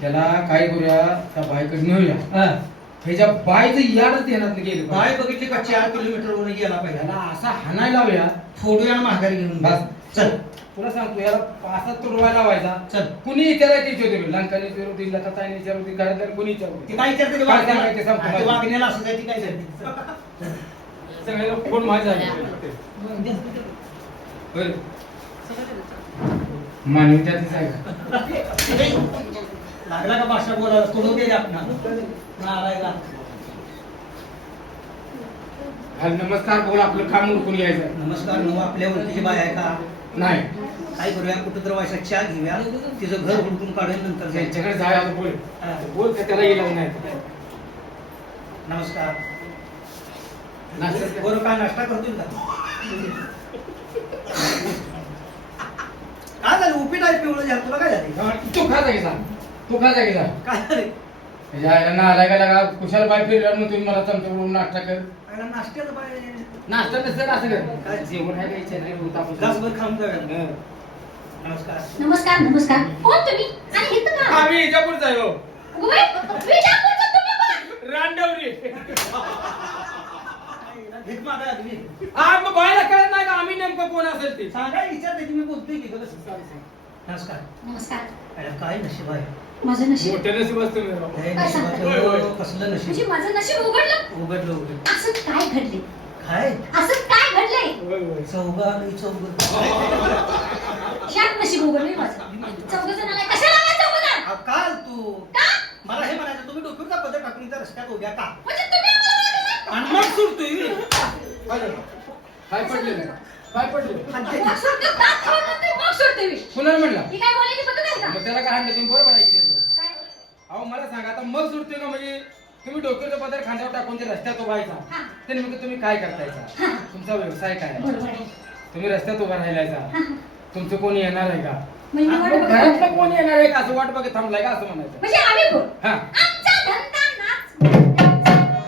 त्याला काय करूया त्या बाईकडे नेऊया ह्याच्या बाईचं याडच येणार गेले बाय बघितली का 4 किलोमीटर वर गेला पाहिजे त्याला असा हाणायला लावूया फोडूया आणि माघारी घेऊन बस चल तुला सांगतो याला असा तुडवायला लावायचा चल कुणी विचारायचं विचारतो लंकाने विचारतो लताताईने विचारतो घरातल्या कुणी ती काय विचारते ते काय सांगायचं सांगतो ते मला. वागण्याला असं काय ती काय विचारते सगळ्याला फोन माझा मानवी त्यातच आहे का? लागला का भाषा बोलायला सोडून दे आपण नारायला हा, नमस्कार बोल आपलं काम उरकून यायचं नमस्कार नव आपल्या ओळखीची बाय आहे का नाही काय करूया कुठं तर वायसा चहा घेऊया तिचं घर हुडकून काढून नंतर जायचं त्यांच्याकडे जाऊया बोल बोल का त्याला गेला नाही नमस्कार नाश्ता- बरोबर काय नाश्ता करतोय का काय झालं उपीट आहे पिवळं झालं तुला काय झालं तू खा जागी जा तू खा जागी जा काय झालं यायला ना आलाय का लागा कुशाल बाय फिरल्यावर मग तुम्ही मला चमच्यावरून नाश्ता कर काय नाश्त्याचं बाय नाश्ता नसेल असं कर काय? जेवण आहे का इच्छा नाही होत आपण. ग्लासभर खाऊन जाऊया हं. नमस्कार नमस्कार नमस्कार कोण तुम्ही आणि इथं का आम्ही इजापूरचा आहे हो उभे विजापूरचं तुम्ही कोण रांडवरी भीक मागा तुम्ही मग बायला कळत नाही का आम्ही नेमकं कोण असेल ते सांगा विचारते तुम्ही बोलतोय की बघ नमस्कार नमस्कार अरे काय नशीब आहे माझं नशीब मोठे नशीब असतं मी राव. काय काय सांगता? नशिबाचं होय, होय. कसलं म्हणजे नशीब माझं नशीब उघडलं उघडलं उघडलं असं काय घडले काय असं काय घडलंय होय, होय. चौघाला चौघ शात नशीब उघडलंय माझं चौघ जणांना कशाला आलाय चौघ जण काल तू का मला हे म्हणायचं तुम्ही डोक्याचा पदर टाकून इथं रस्त्यात उभ्या का म्हणजे तुम्ही मला आणि मग सुटतोय काय झालं? काय पडले नाही? काय पडले मग सोडते, दात सोडते ते, मग सोडते मी. कुणाला म्हणला ही काय बोलायची पद्धत आहे का मग त्याला काय हाणलं तुम्ही बरोबर आहे की त्याचं? काय अहो मला सांगा आता मग सुटतोय का म्हणजे तुम्ही डोक्याचा पदर खांद्यावर टाकून ते रस्त्यात उभायचा हा. ते नेमकं तुम्ही काय करतायचा हा. तुमचा व्यवसाय काय आहे? बरोबर आहे तुम्ही रस्त्यात उभा राहिलायचा हा. तुमचं कोणी येणार आहे का म्हणजे मी वाट बघत घरातलं कोणी येणार आहे का असं वाट बघत थांबलाय का असं म्हणायचं म्हणजे आम्ही कोण हा आमचा धंदा नाच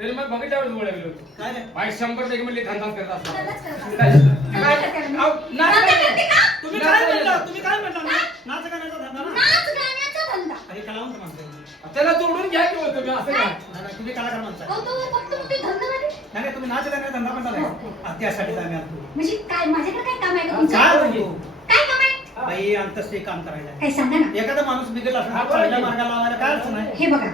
तरी मग बघितल्यावर बोलायला होतो काय नाही बाई 100% म्हणले धंदाच करत असतात धंदाच करत काय? धंदा करते मी. अहो, नाच धंदा काय? करते का? तुम्ही काय म्हणता तुम्ही काय म्हणता नाच गाण्याचा धंदा ना नाच गाण्याचा धंदा अरे कलावंत माणसं त्याला जोडून घ्या की हो तुम्ही असं काय नाही, तुम्ही कलाकार माणसं आहे. अहो, तो फक्त ते धंदा नाही. नाही तुम्ही नाच गाण्याचा धंदा म्हणता नाही त्यासाठी आम्ही आलो म्हणजे काय माझ्याकडे काय काम आहे का तुमचं? काय म्हणतो काय काम आहे बाई अंतस्ते काम करायला काय सांगा ना एखादा माणूस बिघडला असला चांगल्या मार्गाला लावायला काय अडचण आहे हे बघा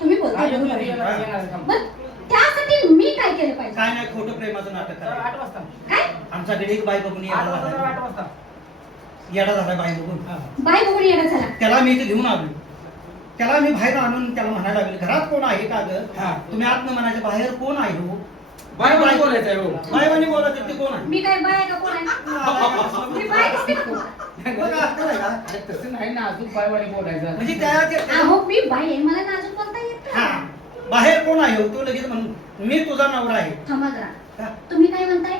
तुम्ही बोलताय बरोबर आहे. येणार मग त्यासाठी मी काय केलं पाहिजे काय नाही खोटं प्रेमाचं नाटक करायचं 8 वाजता काय आमच्याकडे एक बाई बघून 8 येडा वाजता झाला 8 वाजता येडा झाला बाई बघून बाय बघून येणं झाला त्याला मी इथे घेऊन आलो त्याला मी बाहेर आणून त्याला म्हणायला लागले घरात कोण आहे का ग हा. तुम्ही आत म्हणायचे बाहेर कोण आहे हो बाय बाय बोलायचं आहे हो बायवानी बोलत ते कोण आहे मी काय बाय आहे का कोण आहे मी बाय दिसते का तुम्हाला? बघा, असं आहे का? अरे तसं नाही ना अजून बायवानी बोलायचं म्हणजे त्या अहो मी बाय आहे मला नाजूक बोलता येत हा नाही. बाहेर कोण आहे हो? तो लगेच म्हणून मी तुझा नवरा आहे थांबा जरा हा? तुम्ही काय म्हणताय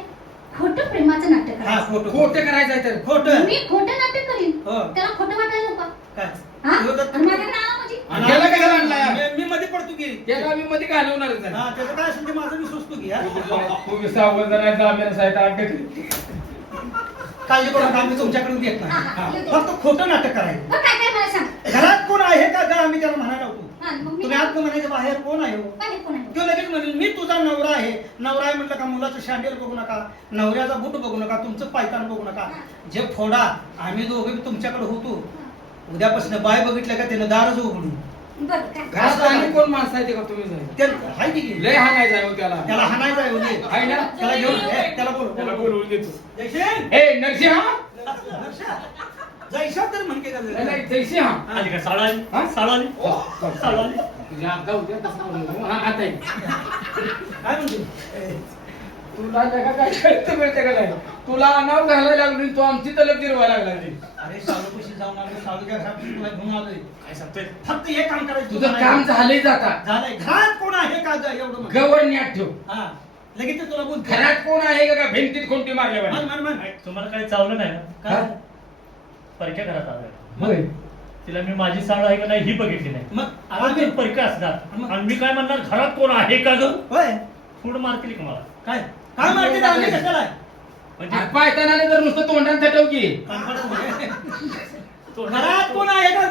खोटं प्रेमाचं नाटक हा करा खोटं खोटं करायचं आहे तर खोटं मी खोटं नाटक करीन हो. त्याला खोटं वाटायला नको काय हा तो तर- आणि माझ्याकडे आला म्हणजे आणि त्याला काय आणलाय? मी मध्ये पडतो की त्याला मी मध्ये घालवणारच आहे हा त्याचं काय असेल ते माझं मी सुचतो की हा? तुम्ही सावध जणांचा आम्ही साहित्य अड्डे काळजी करू नका आम्ही तुमच्याकडून देत हा, नाही हा. हा. फक्त खोटं नाटक करायचं मग काय काय मला सांग घरात कोण आहे का ग आम्ही त्याला म्हणायला होतो हा, मग मी तुम्ही आत म्हणायचे बाहेर कोण आहे हो बाहेर कोण आहे तो लगेच म्हणेल मी तुझा नवरा आहे नवरा आहे म्हटलं का मुलाचं शँडेल बघू नका नवऱ्याचा बूट बघू नका तुमचं पायतान बघू नका जे फोडा आम्ही दोघे बी तुमच्याकडे होतो उद्यापासून बाय बघितलं का त्यानं दारच उघडू बरं काय घरात आणि कोण माणसं आहे ते का तुम्ही जाईल ते हाय की लय हाणायचं आहे हो त्याला त्याला हाणायचं आहे उद्या. आहे ना त्याला घेऊन त्याला बोल त्याला बोलवून देतो जयशेन ए नरसिंहा जयशा तर म्हणके का नाही, नाही जयसिंहा आली का साडा आली हा? साडा आली हो, साडा आली तुझ्या आता उद्या तसं बोलू. हा आता ये. काय म्हणतो तुला जगा काय कळतं मिळतं का नाही तुला अनाव घालायला लागली तू आमची तलब जिरवायला लागली अरे सालू कशी जाऊन आलो सालूच्या घरात तुला घेऊन आलोय काय सांगतोय फक्त हे काम करायचं तुझं काम झालंय जाता झालंय घरात कोण आहे का ग एवढं म्हण. गवळण्यात ठेव हा लगेच ते तुला बोल घरात कोण आहे का भिंतीत कोणती मारल्या मन पाहिजे? मन मन काय, तुम्हाला काही चावलं नाही ना काय परक्या घरात आलोय होय तिला मी माझी साड आहे का नाही ही बघितली नाही मग आम्ही आम्ही परक्या मग? असणार आणि मी काय म्हणणार घरात कोण आहे का ग होय फूड मारतील का मला काय काय मारते ते आम्ही कशाला आहे? म्हणजे पायताना तर नुसतं तोंडात चटव की कानफडत म्हणजे. तो घरात कोण आहे का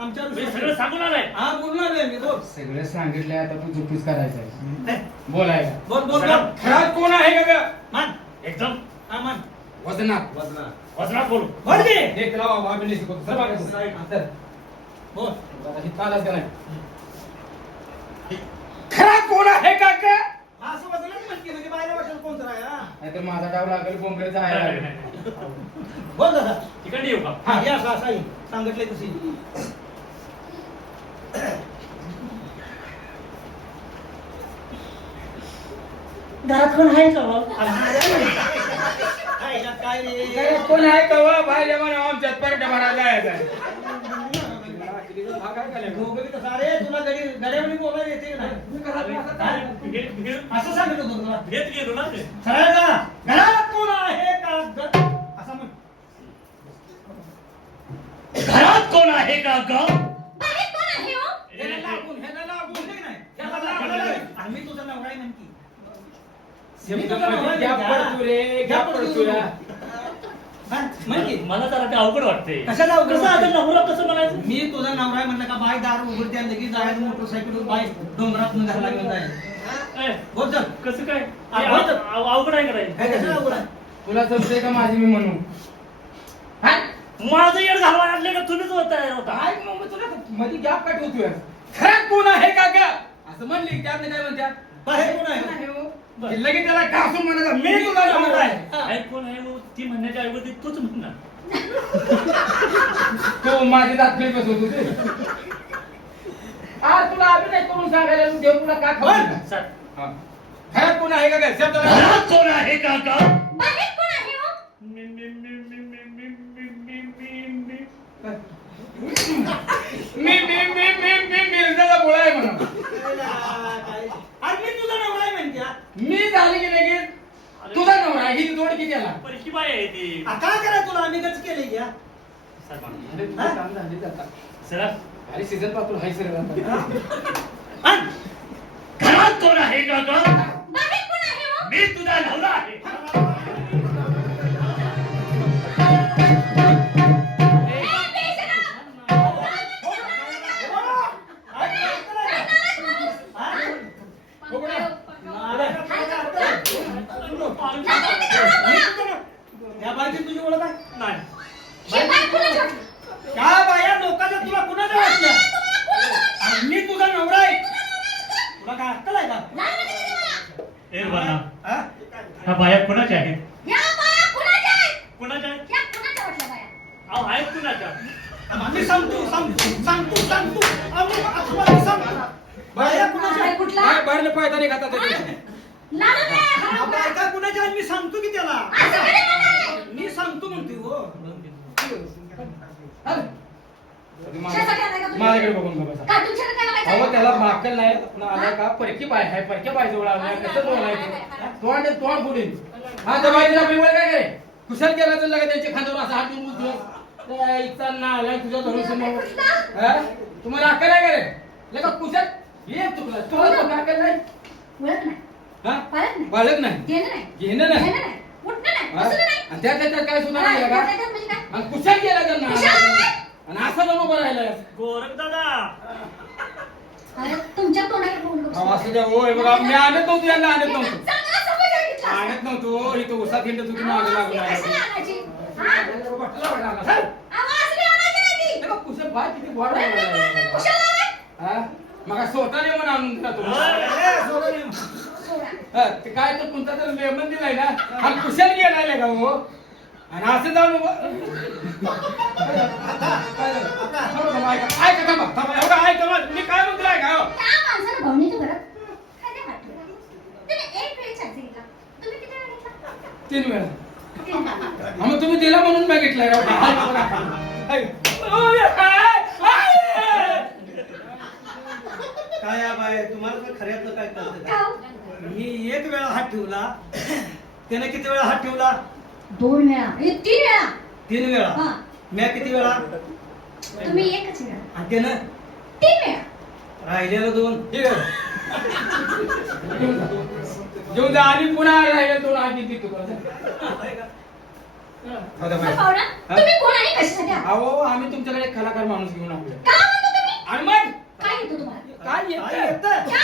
आमच्यावर मी विश्वास सगळं ठेव. सांगून आलाय. हा बोलणार आहे मी बोल सगळं सांगितलंय आता तू चुकीच करायचं हे, बोलायला बोल बोल बोल घरात कोण आहे का ग? मान एकदम हा मान वजनात वजनात बोलू. बोल की एक लावा अभिनय शिकवतो सर मागे सर. हा, तर. बोल आता हे चालत का नाही घरात कोण आहे का ग? असं बदलत म्हणते म्हणजे बाहेर वाटेल कोण तर आहे हा नाहीतर माझा डाव लागेल बोंबलेचा नाही, आहे नाही, नाही. बोल दादा तिकडे येऊ का? हा या असं असं सांगितलंय तशी घरात कोण आहे का भाऊ? काय याच्यात काय रे घरात कोण आहे का वा? बाहेर जेव्हा आमच्यात परड्या भरायला जायचं दोघं बी तसं, अरे तुला गड्यावणी बोलायला येते का नाही? असं सांगितलं होतं तुला घेत गेलो ना ते. सरळ जा. घरात कोण आहे का असं म्हण घरात कोण आहे का ग? बाहेर कोण आहे हो? ह्याला लागून बोलले की नाही? ह्याला लागून. आम्ही तुझा नवरा आहे म्हण की. मी तुझा नवरा आहे गॅप म्हण पडतो रे की. गॅप पडतो रे. हा, म्हण की. मला जरा ते अवघड वाटतंय. कशाला अवघड कसं आता वाटतंय? नवरा कसं म्हणायचं? मी तुझा नवरा आहे म्हणलं का बाय दार उघडत्या लगेच जायचं मोटरसायकल बाय डोंगरात घरला घेऊन जायचं ए, बोल चल कसं काय? आ, ते बोल तर. अवघड आहे करायचं. काय कशाला अवघड आहे? तुला जमतंय का माझी मी म्हणू हा? माझं येड घालवा आणले का तुम्हीच होताय होता. काय मग तुला मध्ये गॅप काट होतोय घरात कोण आहे का ग? असं म्हणली त्यातले काय म्हणतात बाहेर कोण आहे? नाही हो. हे लगेच त्याला घासून म्हणायचं मी तुला नवरा आहे काय कोण आहे हो? ती म्हणण्याच्या ऐवजी तूच म्हणणार. तो माझी दात नाही बसवत होते आज तुला अभिनय करून सांगायला देव तुला का बोल. खबर सर, घरात कोण आहे का ग? शब्द नाही. घरात कोण आहे का ग? बाहेर कोण आहे हो? मी मी मी मी मी मी मी मी मी मी मी मिरजाचा गोळा आहे म्हणा अरे मी तुझा नवरा आहे म्हणते हा. मी झाले की लगेच तुझा नवरा आहे. ही जोड किती आला परकी बाई आहे ती. आ, काय करा तुला आम्ही गच केलंय घ्या सर, अरे तुझं काम झाले जाता सर, अरे सीझन पासून हाय सर घरात कोण आहे का ग? बाहेर कोण आहे हो? मी तुझा नवरा आहे. या बाईची तुझी ओळख आहे नाही. हे बाहेर कोणाची वाटली? त्या बाया लोकांच्या तुला कुणाच्या वाटल्या आणि मी तुझा नवरा आहे तुला काय अक्कल आहे का ए बाळा, हा? ह्या बाया कुणाच्या आहेत? या बाया कोणाच्या आहेत? कुणाच्या आहेत? या कोणाच्या वाटल्या बाया? अहो, आहेत कुणाच्या? आम्ही सांगतो आम्ही सांगतो बाया कुणाच्या बाहेर कुठला? बाहेर पायताने खातात लाडू नाही, हराम नाही. बायका कुणाच्या आहेत मी सांगतो की त्याला असं कधी म्हणाले? मी सांगतो म्हणते हो शेजारी आलाय का तुम्ही? माझ्याकडे बघून बघा का तुमच्याकडे काय बघायचं? अहो त्याला माकल नाही पण आला का परकी बाय हाय परक्या बाय जवळ आला कसं बोलायचं तोंड तोंड फुडेल हा त्या बाईला मी काय काय कुशल केला तर लगा त्यांच्या खांद्यावर असा हात देऊन बोलतो त्या इच्छा ना आलाय तुझ्या धरून समोर हा? तुम्हाला अक्कल आहे का रे लगा कुशल ये तुला तुला पण अक्कल नाही ओळख नाही, हा पाळत नाही, बाळक नाही घेणं नाही, घेणं नाही घेणं नाही, उठणं नाही, हा? बसणं नाही. आणि त्यात काय सुद्धा काय? नाही का त्याच्यात म्हणजे काय? आणि कुशल केला त्यांना कुशाल नाही? आणि असं जाऊन उभं राहिलं गोरख दादा. अरे तुमच्या तोंडाकडे बघून बघ. असं द्या होय बघा मी आणत नव्हतो यांना आणत नव्हतो चांगला समज आहे घेतला असता. आणत नव्हतो इथं उसात हिंडत होती मागे लागून आवाज आली. कशाला आणायची? हा? कुशल आवाज बी आणायची नाही ती. बाय किती गोड नाही, नाही, नाही, नाही, कुशाल आलाय? हा मग स्वतःने म्हणून आणून दिला तो ए, सोडा नाही. सोडा. हा, ते काय तर कोणता तर लेमन दिलाय ना हा कुशल गेलाय का हो आणि असं जाऊन ऐका मी काय म्हणतो ऐका हो. त्या माणसानं भावनेच्या घरात काय नाही वाटलं. तुम्ही एक वेळी चान्स घेतला. तुम्ही किती वेळा घेतला? 3 वेळा तीन वेळा. हा, मग तुम्ही दिला म्हणून मी घेतलाय राव. काय आहे बाय तुम्हाला तर खऱ्यातलं काय कळतं का का? हो? मी एक वेळा हात ठेवला त्याने किती वेळा हात ठेवला 2 वेळा. हे 3 वेळा. 3 वेळा हा. मी किती वेळा तुम्ही एकच वेळा. आणि त्यानं 3 वेळा. राहिलेलं 2 ठीक आहे. घेऊन जा आणि पुन्हा राहिले 2 आधी ती तुम्हाला तर पाहुणा, तुम्ही कोण आणि कशासाठी आहात? अहो आम्ही तुमच्याकडे एक कलाकार माणूस घेऊन आलो का आणि मग काय येतो तुम्हाला काय काय येतं? येतं? क्या